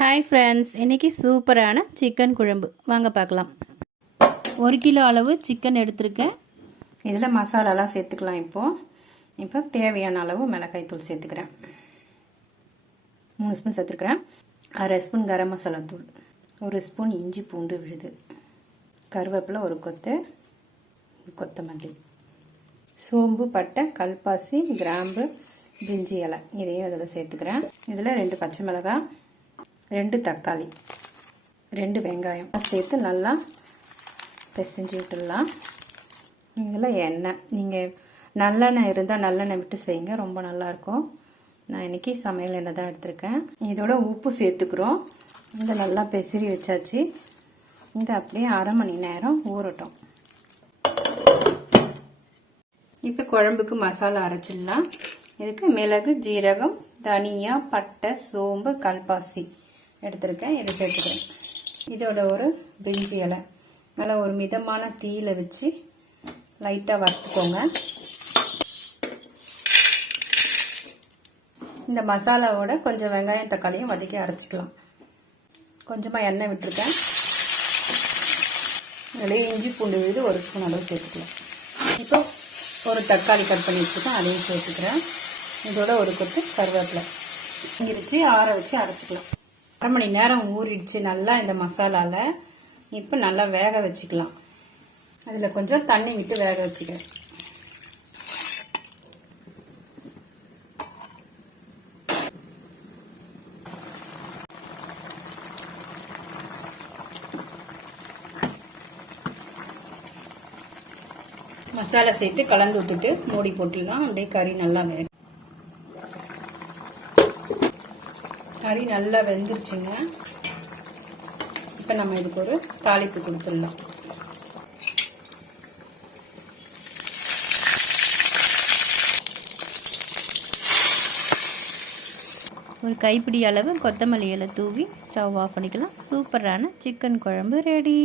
Hi friends, இன்றைக்கி சூப்பரான chicken குழம்பு வாங்க பார்க்கலாம். 1 கிலோ அளவு சிக்கன் எடுத்திருக்கேன். இதில் மசாலாலாம் சேர்த்துக்கலாம். இப்போ தேவையான அளவு மிளகாய் தூள் சேர்த்துக்கிறேன். 3 ஸ்பூன் சேர்த்துக்கிறேன். 1/2 ஸ்பூன் கரம் மசாலா தூள், 1 ஸ்பூன் இஞ்சி பூண்டு விழுது, கருவேப்பிலை 1 கொத்தமல்லி, சோம்பு, பட்டை, கல்பாசி, கிராம்பு, பிரிஞ்சி இலை இதையும் இதில் சேர்த்துக்கிறேன். இதில் 2 பச்சை மிளகாய், 2 தக்காளி, 2 வெங்காயம் சேர்த்து நல்லா பிசைஞ்சு விட்டுடலாம். இதில் எண்ணெய், நீங்கள் நல்லெண்ணெய் இருந்தால் நல்லெண்ணெய் விட்டு செய்யுங்க, ரொம்ப நல்லாயிருக்கும். நான் இன்றைக்கி சமையல் எண்ணெய் தான் எடுத்திருக்கேன். இதோட உப்பு சேர்த்துக்கிறோம். இதை நல்லா பெசரி வச்சாச்சு. இதை அப்படியே 1/2 மணி நேரம் ஊறட்டும். இப்போ குழம்புக்கு மசாலா அரைச்சிடலாம். இதுக்கு மிளகு, ஜீரகம், தனியா, பட்டை, சோம்பு, கல்பாசி எடுத்திருக்கேன். இதை சேர்த்துக்கிறேன். இதோட ஒரு பிரிஞ்சி இலை நல்லா ஒரு மிதமான தீயில வச்சு லைட்டாக வறுத்துக்கோங்க. இந்த மசாலாவோட கொஞ்சம் வெங்காயம் தக்காளியும் வதக்கி அரைச்சிக்கலாம். கொஞ்சமாக எண்ணெய் விட்டுருக்கேன். அதில் இஞ்சி பூண்டு விழுது 1 ஸ்பூன் அளவு சேர்த்துக்கலாம். இப்போ ஒரு தக்காளி கட் பண்ணி வச்சுருக்கேன், அதையும் சேர்த்துக்கிறேன். இதோட 1 கொத்து கருவேப்பிலை இங்கிருச்சு ஆற வச்சு அரைச்சிக்கலாம். 1/2 மணி நேரம் ஊறிடுச்சு நல்லா இந்த மசாலாவில். இப்போ நல்லா வேக வச்சுக்கலாம். அதில் கொஞ்சம் தண்ணி விட்டு வேக வச்சுக்கிறேன். மசாலா சேர்த்து கலந்து விட்டுட்டு மூடி போட்டுடலாம். அப்படியே கறி நல்லா வேக. கறி நல்லா வெந்துருச்சுங்க. இப்போ நம்ம இதுக்கு ஒரு தாளிப்பு கொடுத்துடலாம். ஒரு கைப்பிடி அளவு கொத்தமல்லி இலை தூவி ஸ்டவ் ஆஃப் பண்ணிக்கலாம். சூப்பரான சிக்கன் குழம்பு ரெடி.